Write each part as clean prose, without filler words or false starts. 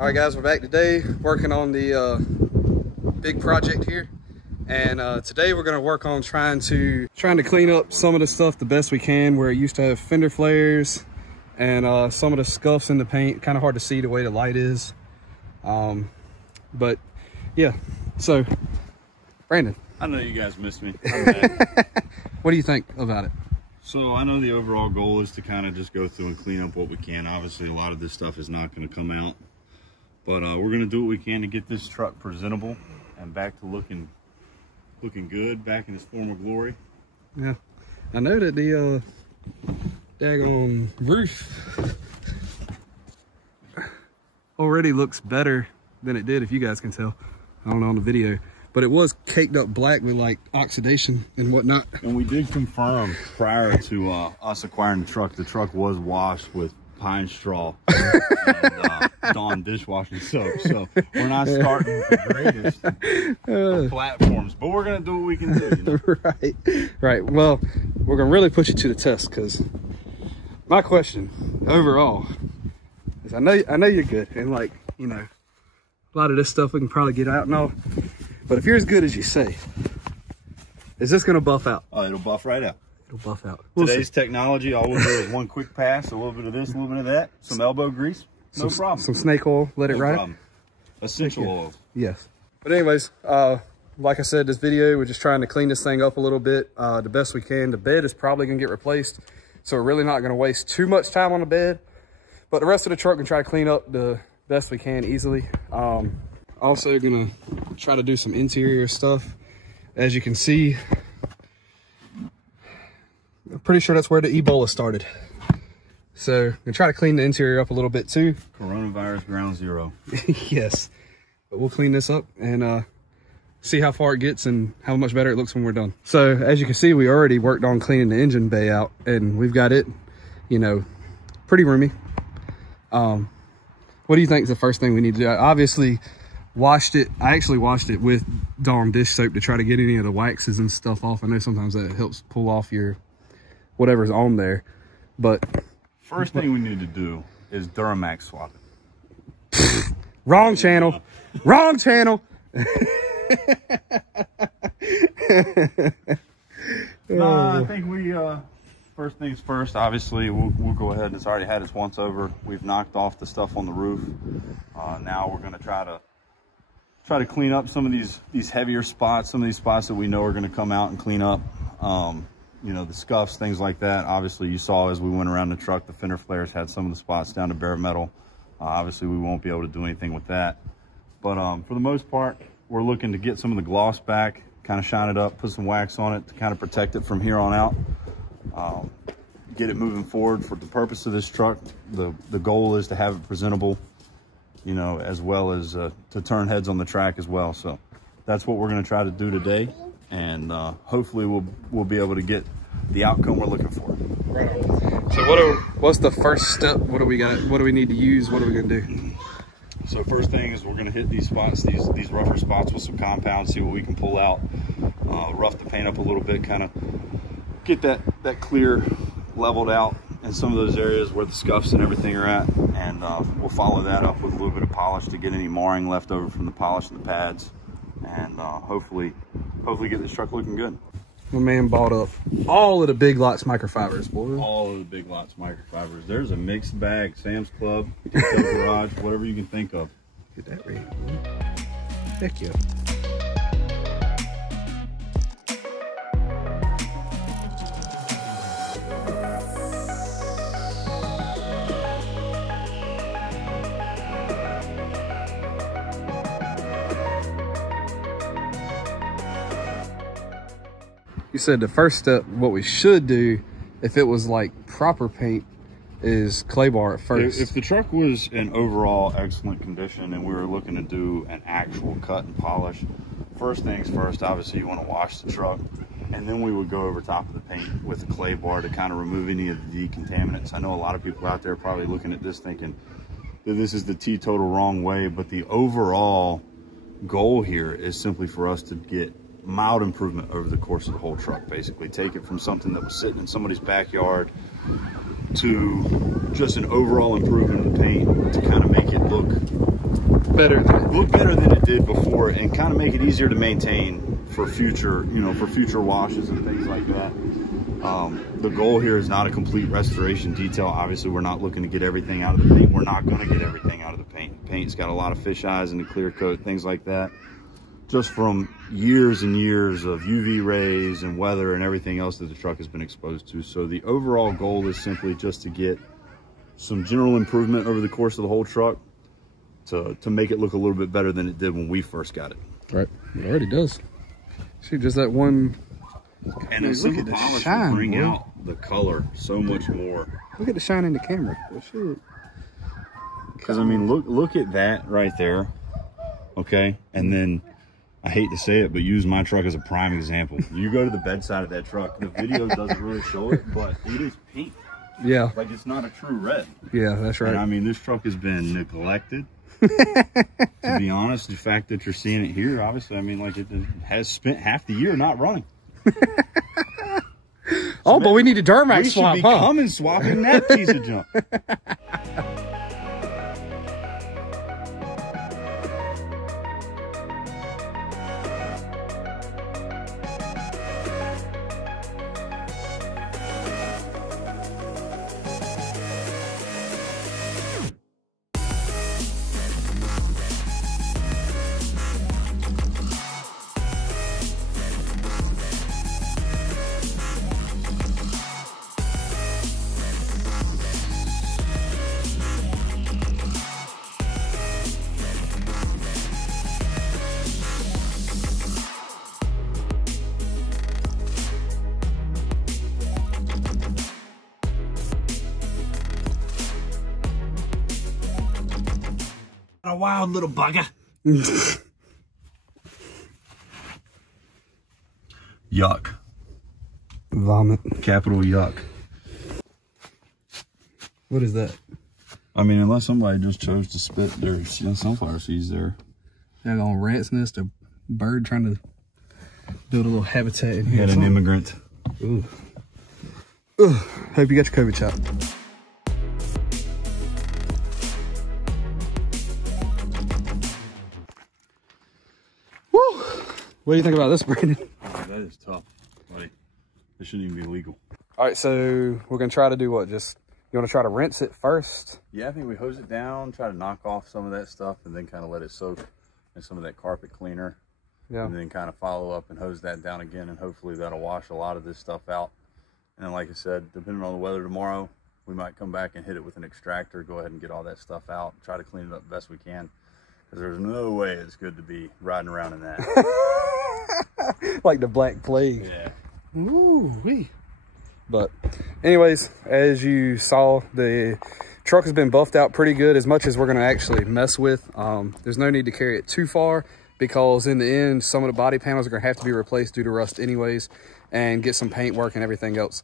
All right, guys, we're back today working on the big project here, and today we're going to work on trying to clean up some of the stuff the best we can where it used to have fender flares and some of the scuffs in the paint. Kind of hard to see the way the light is, but yeah. So, Brandon, I know you guys missed me. I'm back. What do you think about it? So I know the overall goal is to kind of just go through and clean up what we can. Obviously, a lot of this stuff is not going to come out. But we're going to do what we can to get this truck presentable and back to looking good, back in its former glory. Yeah, I know that the daggone roof already looks better than it did, if you guys can tell. I don't know on the video, but it was caked up black with like oxidation and whatnot. And we did confirm prior to us acquiring the truck was washed with pine straw and Dawn dishwashing soap. So we're not starting with the greatest of platforms, but we're gonna do what we can do, you know? Right. Well, we're gonna really put you to the test, because my question overall is, I know you're good, and like, you know, a lot of this stuff we can probably get out and all, but if you're as good as you say, is this gonna buff out? Oh, it'll buff right out. It'll buff out. Today's technology, all we'll do is one quick pass, a little bit of this, a little bit of that, some elbow grease, no problem. Some snake oil, let it ride. Essential oils. Yes. But anyways, like I said, this video, we're just trying to clean this thing up a little bit, the best we can. The bed is probably gonna get replaced, so we're really not gonna waste too much time on the bed. But the rest of the truck, we can try to clean up the best we can easily. Also gonna try to do some interior stuff. As you can see, I'm pretty sure that's where the Ebola started. So I'm gonna try to clean the interior up a little bit too. Coronavirus ground zero. Yes, but we'll clean this up and see how far it gets and how much better it looks when we're done. So as you can see, we already worked on cleaning the engine bay out, and we've got it, you know, pretty roomy. What do you think is the first thing we need to do? I obviously washed it. I actually washed it with Dawn dish soap to try to get any of the waxes and stuff off. I know sometimes that helps pull off your whatever's on there, but first thing we need to do is Duramax swap it. Wrong channel. Wrong channel. No, I think we first things first, obviously we'll go ahead. It's already had its once over. We've knocked off the stuff on the roof. Now we're going to try to clean up some of these heavier spots, some of these spots that we know are going to come out and clean up. You know, the scuffs, things like that. Obviously you saw as we went around the truck, the fender flares had some of the spots down to bare metal. Obviously we won't be able to do anything with that, but for the most part, we're looking to get some of the gloss back, kind of shine it up, put some wax on it to kind of protect it from here on out. Get it moving forward. For the purpose of this truck, the goal is to have it presentable, you know, as well as to turn heads on the track as well. So that's what we're going to try to do today, and hopefully we'll be able to get the outcome we're looking for. Right. So what's the first step? What do we got? What do we need to use? What are we going to do? So first thing is we're going to hit these spots, these rougher spots with some compound, see what we can pull out, rough the paint up a little bit, kind of get that clear leveled out in some of those areas where the scuffs and everything are at, and we'll follow that up with a little bit of polish to get any marring left over from the polish and the pads, and hopefully get this truck looking good. My man bought up all of the Big Lots microfibers, boy. All of the Big Lots microfibers. There's a mixed bag. Sam's Club, Garage, whatever you can think of. Get that ready. Heck yeah. You said the first step, what we should do, if it was like proper paint, is clay bar at first. If the truck was in overall excellent condition and we were looking to do an actual cut and polish, first things first, obviously you want to wash the truck, and then we would go over top of the paint with a clay bar to kind of remove any of the decontaminants. I know a lot of people out there are probably looking at this thinking that this is the teetotal wrong way, but the overall goal here is simply for us to get mild improvement over the course of the whole truck. Basically take it from something that was sitting in somebody's backyard to just an overall improvement in the paint to kind of make it look better than it did before, and kind of make it easier to maintain for future, you know, for future washes and things like that. The goal here is not a complete restoration detail. Obviously, we're not looking to get everything out of the paint. We're not going to get everything out of the paint. The paint's got a lot of fish eyes in the clear coat, things like that, just from years and years of UV rays and weather and everything else that the truck has been exposed to. So the overall goal is simply just to get some general improvement over the course of the whole truck to make it look a little bit better than it did when we first got it. Right, it already does. See, just that one. And a simple polish will bring out the color so much more. Look at the shine in the camera. Because I mean, look at that right there. Okay, and then I hate to say it, but use my truck as a prime example. You go to the bedside of that truck. The video doesn't really show it, but it is pink. Yeah, like it's not a true red. Yeah, that's right. And I mean, this truck has been neglected. To be honest, the fact that you're seeing it here, obviously, I mean, like it has spent half the year not running. Oh, but we need a Duramax swap, We should be coming swapping that piece of junk. A wild little bugger. Yuck. Vomit. Capital yuck. What is that? I mean, unless somebody just chose to spit their sunflower seeds there. They're on rat's nest, a bird trying to build a little habitat in here. Had an immigrant. Ooh. Ugh. Hope you got your COVID shot. What do you think about this, Brandon? That is tough, buddy. This shouldn't even be legal. All right, so we're gonna try to do what? Just, you wanna try to rinse it first? Yeah, I think we hose it down, try to knock off some of that stuff, and then kind of let it soak in some of that carpet cleaner. Yeah. And then kind of follow up and hose that down again, and hopefully that'll wash a lot of this stuff out. And then, like I said, depending on the weather tomorrow, we might come back and hit it with an extractor, go ahead and get all that stuff out, try to clean it up the best we can. Because there's no way it's good to be riding around in that. Like the Black Plague. Yeah. Ooh wee. But anyways, as you saw, the truck has been buffed out pretty good, as much as we're going to actually mess with. There's no need to carry it too far, because in the end, some of the body panels are going to have to be replaced due to rust anyways, and get some paint work and everything else.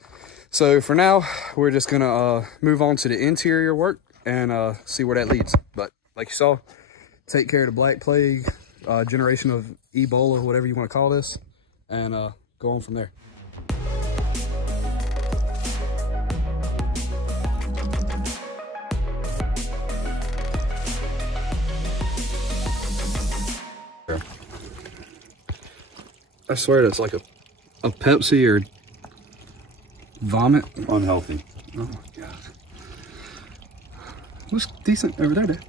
So for now, we're just going to move on to the interior work and see where that leads. But like you saw, take care of the Black Plague, generation of Ebola, whatever you want to call this, and go on from there. I swear that's like a Pepsi or vomit. Unhealthy. Oh my God. Looks decent over there, dude.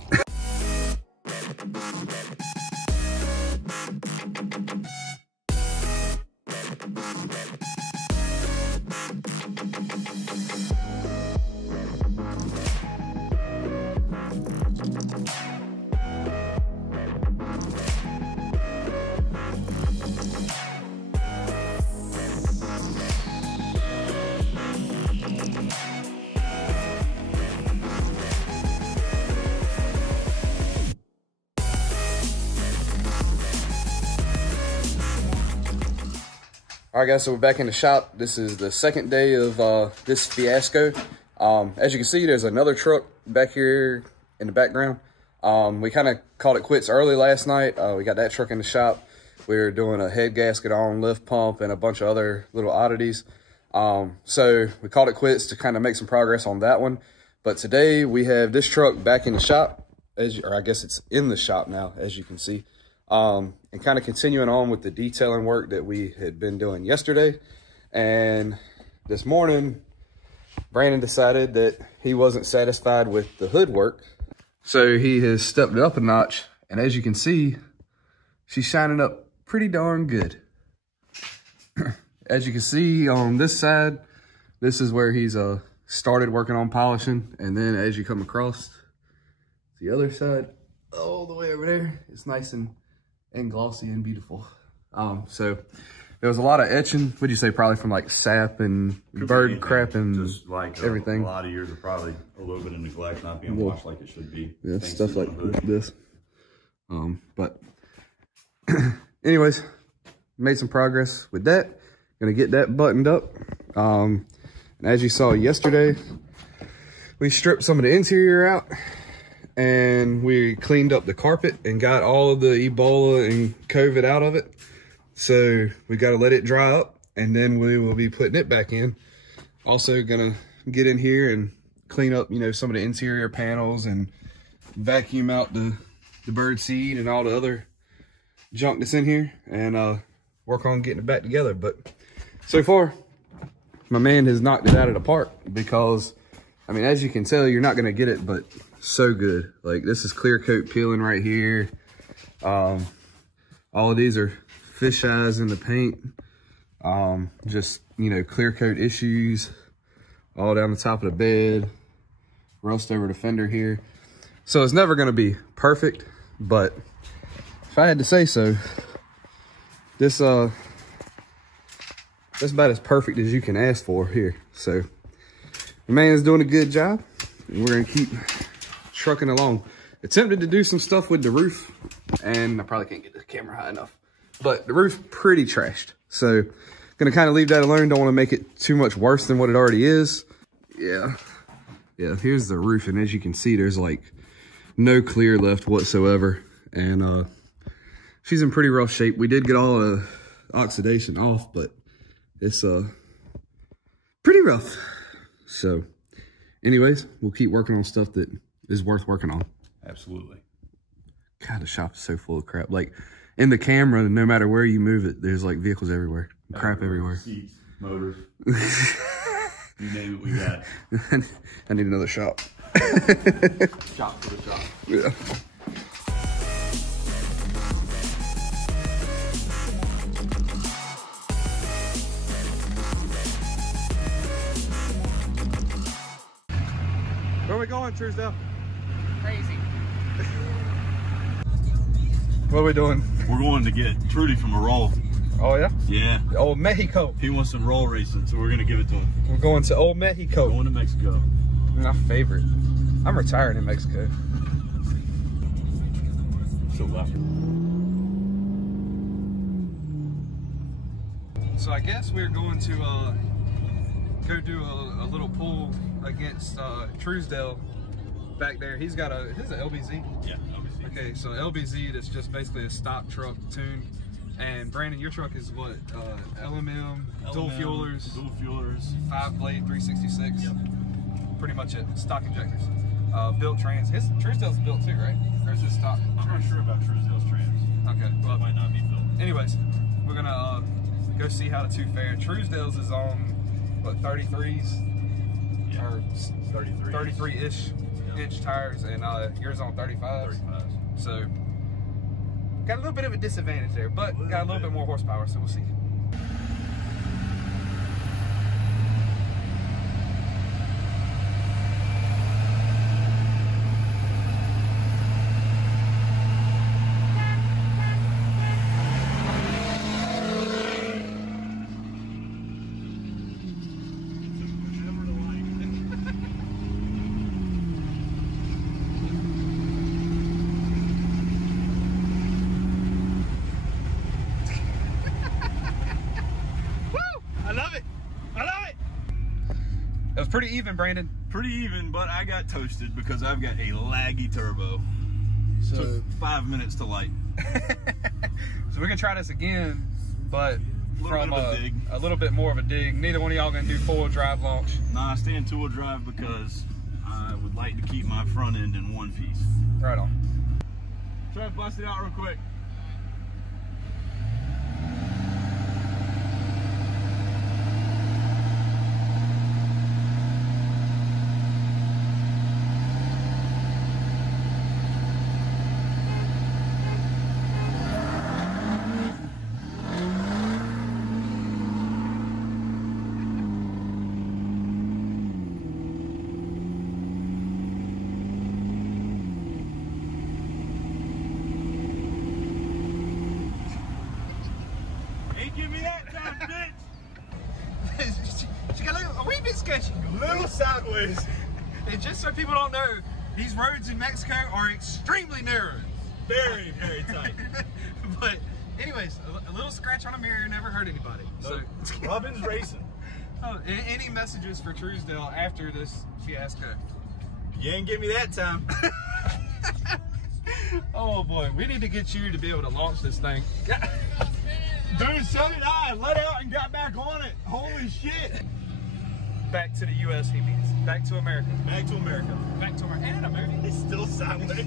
All right, guys, so we're back in the shop. This is the second day of this fiasco. As you can see, there's another truck back here in the background. We kind of called it quits early last night. We got that truck in the shop. We were doing a head gasket on, lift pump, and a bunch of other little oddities. So we called it quits to kind of make some progress on that one. But today we have this truck back in the shop. or I guess it's in the shop now, as you can see. And kind of continuing on with the detailing work that we had been doing yesterday. And this morning, Brandon decided that he wasn't satisfied with the hood work. So he has stepped it up a notch. And as you can see, she's shining up pretty darn good. As you can see on this side, this is where he's started working on polishing. And then as you come across the other side, all the way over there, it's nice and glossy and beautiful. So there was a lot of etching. What'd you say? Probably from like sap and bird crap and just like everything. A lot of years of probably a little bit of neglect, not being washed like it should be. Yeah, stuff like this. But anyways, made some progress with that. Gonna get that buttoned up. And as you saw yesterday, we stripped some of the interior out and we cleaned up the carpet and got all of the Ebola and COVID out of it. So we got to let it dry up and then we will be putting it back in. Also gonna get in here and clean up, you know, some of the interior panels and vacuum out the bird seed and all the other junk that's in here and work on getting it back together. But so far, my man has knocked it out of the park because, I mean, as you can tell, you're not going to get it, but so good. Like, this is clear coat peeling right here. All of these are fish eyes in the paint. Just, you know, clear coat issues all down the top of the bed, rust over the fender here. So it's never going to be perfect, but if I had to say so, this that's about as perfect as you can ask for here. So the man's doing a good job and we're gonna keep trucking along. Attempted to do some stuff with the roof and I probably can't get the camera high enough, but the roof pretty trashed. So gonna kind of leave that alone. Don't want to make it too much worse than what it already is. Yeah, here's the roof. And as you can see, there's like no clear left whatsoever. And she's in pretty rough shape. We did get all the oxidation off, but it's pretty rough. So anyways, we'll keep working on stuff that is worth working on. Absolutely. God, the shop is so full of crap. Like in the camera, no matter where you move it, there's like vehicles everywhere, crap everywhere. Seats, motors. You name it, we got it. I need another shop. Shop for the shop. Yeah. Where are we going, Truesdale? Crazy. What are we doing? We're going to get Trudy from a roll. Oh, yeah? Yeah. Old Mexico. He wants some roll racing, so we're going to give it to him. We're going to Old Mexico. Going to Mexico. My favorite. I'm retired in Mexico. So left. So I guess we're going to go do a little pull against Truesdale back there. He's got this is an LBZ? Yeah, LBZ. Okay, so LBZ, that's just basically a stock truck tuned. And Brandon, your truck is what? LMM, dual fuelers. Dual fuelers. 5-blade, 366. Yep. Pretty much it. Stock injectors. Built trans. Truesdale's built too, right? Or is this stock? I'm not sure about Truesdale's trans. Okay. Well, it might not be built. Anyways, we're gonna go see how the two fare. Truesdale's is on what, 33s? Yeah. Or 33-ish. inch tires, and yours on 35s. 35s. So got a little bit of a disadvantage there, but got a little bit more horsepower, so we'll see. It was pretty even, Brandon. Pretty even, but I got toasted because I've got a laggy turbo. So took 5 minutes to light. So we're gonna try this again, but from a little bit more of a dig. Neither one of y'all gonna do 4-wheel drive launch. Nah, I stay in 2-wheel drive because I would like to keep my front end in one piece. Right on. Try to bust it out real quick. Give me that time, bitch! She got a wee bit sketchy. A little sideways. And just so people don't know, these roads in Mexico are extremely narrow. Very, very tight. But anyways, a little scratch on a mirror never hurt anybody. So, So Robin's racing. Oh, any messages for Truesdale after this fiasco? You ain't give me that time. Oh boy, we need to get you to be able to launch this thing. Dude, so did I. Let out and got back on it. Holy shit. Back to the US, he means. Back to America. Back to America. Back to America. And a movie. It's still sideways.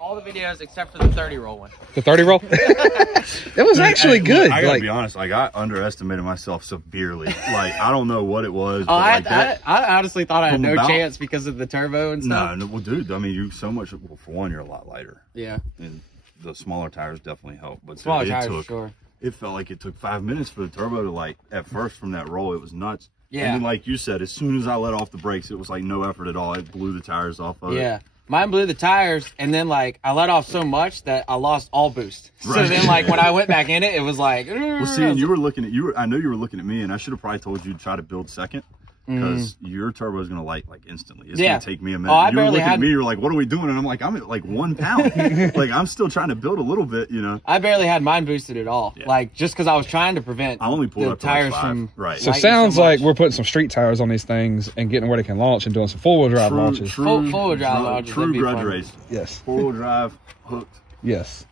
All the videos except for the 30-roll one. The 30 roll? It was actually good. I gotta be honest, like I underestimated myself severely. Like I don't know what it was. Oh, but I honestly thought I had no about- chance because of the turbo and stuff. no, well, dude. I mean, you so much. Well, for one, you're a lot lighter, Yeah. and the smaller tires definitely help. But Smaller it tires, took, sure. It felt like it took 5 minutes for the turbo to like at first from that roll. It was nuts. Yeah. And then, like you said, as soon as I let off the brakes, it was like no effort at all. It blew the tires off of it. Yeah. Mine blew the tires, and then like I let off so much that I lost all boost. So Right. then like when I went back in it, it was like. Well, see, and you were looking at I know you were looking at me, and I should have probably told you to try to build second. Because your turbo is gonna light like instantly. It's gonna take me a minute. Oh, I you were barely looking at had- me. You're like, "What are we doing?" And I'm like, "I'm at like 1 pound. Like I'm still trying to build a little bit, you know." I barely had mine boosted at all. Yeah. Like just because I was trying to prevent I only pulled the up to like tires 5. from Right. So it lighting sounds so like much. we're putting some street tires on these things and getting where they can launch and doing some four-wheel drive launches. Full-wheel drive launches, True that'd be grudge fun. race. Yes. 4-wheel drive, hooked. Yes.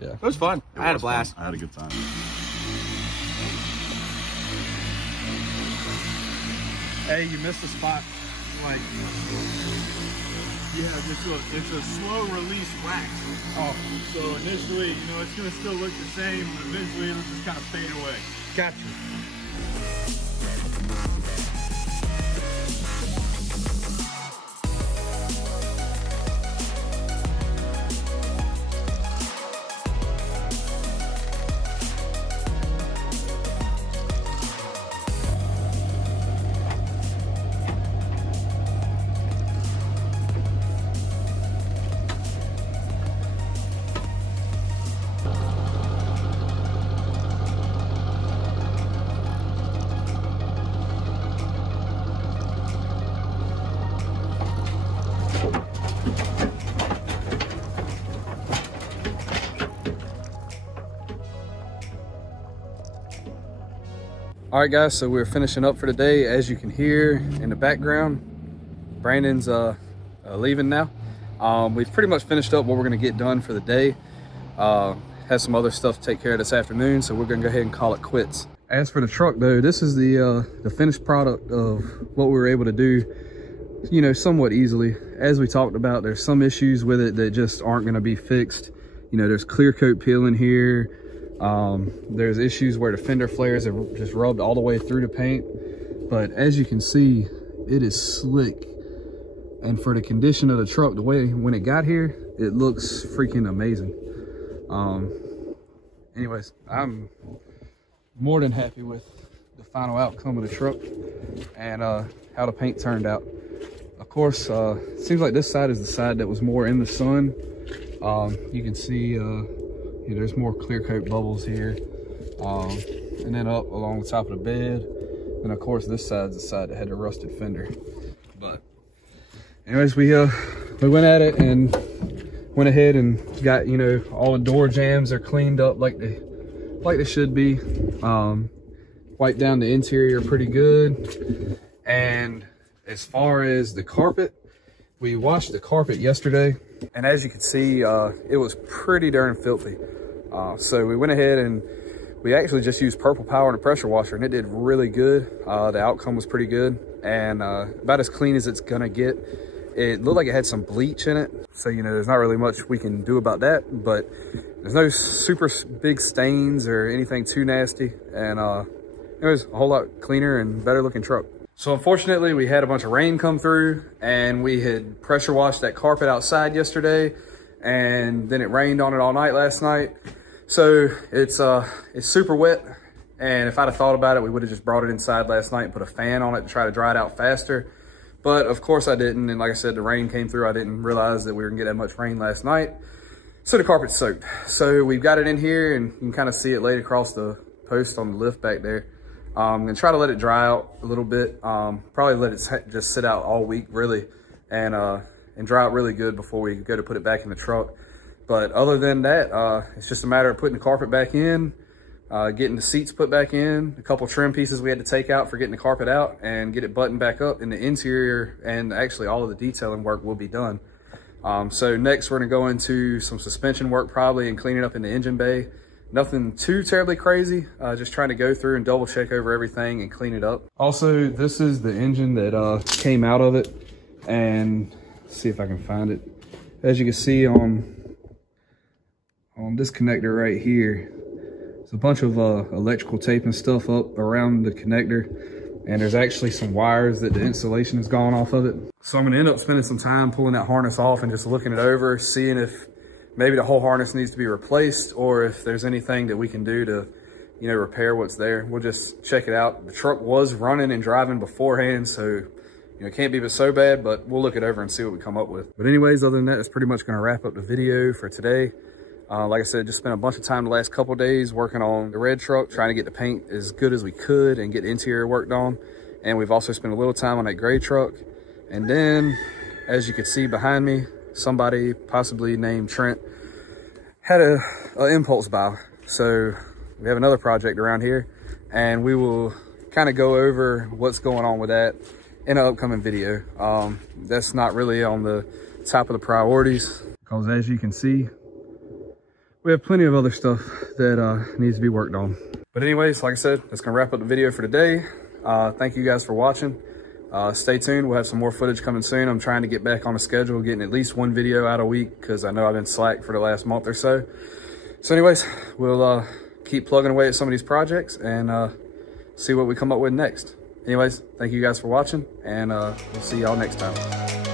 Yeah. It was fun. It I had a was fun. blast. I had a good time. Hey, you missed a spot. Like, Yeah, it's a slow release wax. oh, So initially, you know, it's gonna still look the same, but eventually it'll just kind of fade away. gotcha. All right, guys, so we're finishing up for today. As you can hear in the background, Brandon's leaving now. We've pretty much finished up what we're gonna get done for the day. Has some other stuff to take care of this afternoon, so we're gonna go ahead and call it quits. As for the truck though, this is the finished product of what we were able to do, you know, somewhat easily. As we talked about, there's some issues with it that just aren't gonna be fixed. You know, there's clear coat peeling here. There's issues where the fender flares have just rubbed all the way through the paint, but as you can see, it is slick. And for the condition of the truck, the way when it got here, it looks freaking amazing. Anyways, I'm more than happy with the final outcome of the truck and how the paint turned out. Of course, it seems like this side is the side that was more in the sun. You can see there's more clear coat bubbles here, and then up along the top of the bed, and of course this side's the side that had the rusted fender. But anyways, we went at it and went ahead and got, you know, all the door jambs are cleaned up like they should be. Wiped down the interior pretty good, and as far as the carpet, we washed the carpet yesterday, and as you can see, it was pretty darn filthy. So we went ahead and we actually just used purple power in a pressure washer and it did really good. The outcome was pretty good and about as clean as it's gonna get. It looked like it had some bleach in it. So, you know, there's not really much we can do about that, but there's no super big stains or anything too nasty. And it was a whole lot cleaner and better looking truck. So unfortunately we had a bunch of rain come through and we had pressure washed that carpet outside yesterday and then it rained on it all night last night. So it's super wet. And if I'd have thought about it, we would have just brought it inside last night and put a fan on it to try to dry it out faster. But of course I didn't. And like I said, the rain came through. I didn't realize that we were gonna get that much rain last night. So the carpet's soaked. So we've got it in here and you can kind of see it laid across the post on the lift back there. And try to let it dry out a little bit. Probably let it just sit out all week really and dry out really good before we go to put it back in the truck. But other than that, it's just a matter of putting the carpet back in, getting the seats put back in, a couple trim pieces we had to take out for getting the carpet out and get it buttoned back up in the interior, and actually all of the detailing work will be done. So next we're gonna go into some suspension work probably and clean it up in the engine bay. Nothing too terribly crazy, just trying to go through and double check over everything and clean it up. Also, this is the engine that came out of it, and let's see if I can find it. As you can see on this connector right here, there's a bunch of electrical tape and stuff up around the connector, and there's actually some wires that the insulation has gone off of it. So I'm gonna end up spending some time pulling that harness off and just looking it over, seeing if maybe the whole harness needs to be replaced or if there's anything that we can do to, you know, repair what's there. We'll just check it out. The truck was running and driving beforehand, so, you know, it can't be so bad, but we'll look it over and see what we come up with. But anyways, other than that, that's pretty much gonna wrap up the video for today. Like I said, just spent a bunch of time the last couple of days working on the red truck, trying to get the paint as good as we could and get the interior worked on. And we've also spent a little time on that gray truck. And then, as you can see behind me, somebody possibly named Trent had a impulse buy. So we have another project around here and we will kind of go over what's going on with that in an upcoming video. That's not really on the top of the priorities because as you can see, we have plenty of other stuff that needs to be worked on. But anyways, like I said, that's gonna wrap up the video for today. Thank you guys for watching. Stay tuned, we'll have some more footage coming soon. I'm trying to get back on a schedule, getting at least one video out a week because I know I've been slack for the last month or so. So anyways, we'll keep plugging away at some of these projects and see what we come up with next. Anyways, thank you guys for watching and we'll see y'all next time.